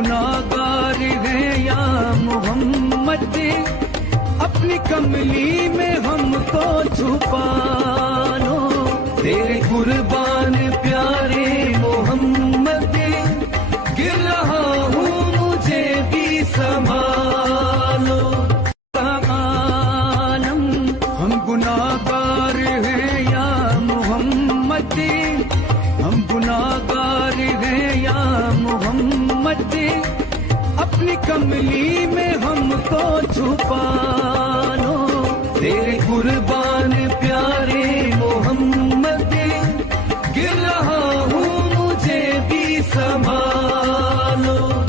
گناہگار ہیں یا محمد، اپنی کملی میں ہم کو چھپا لو، تیرے قربان پیارے محمد، گر رہا ہوں مجھے بھی سنبھالو۔ عالم ہم گناہگار ہیں یا محمد، ہم گناہگار ہیں یا محمد، اپنی کملی میں ہم کو چھپا لو، تیرے قربان پیارے محمد، گر رہا ہوں مجھے بھی سنبھالو۔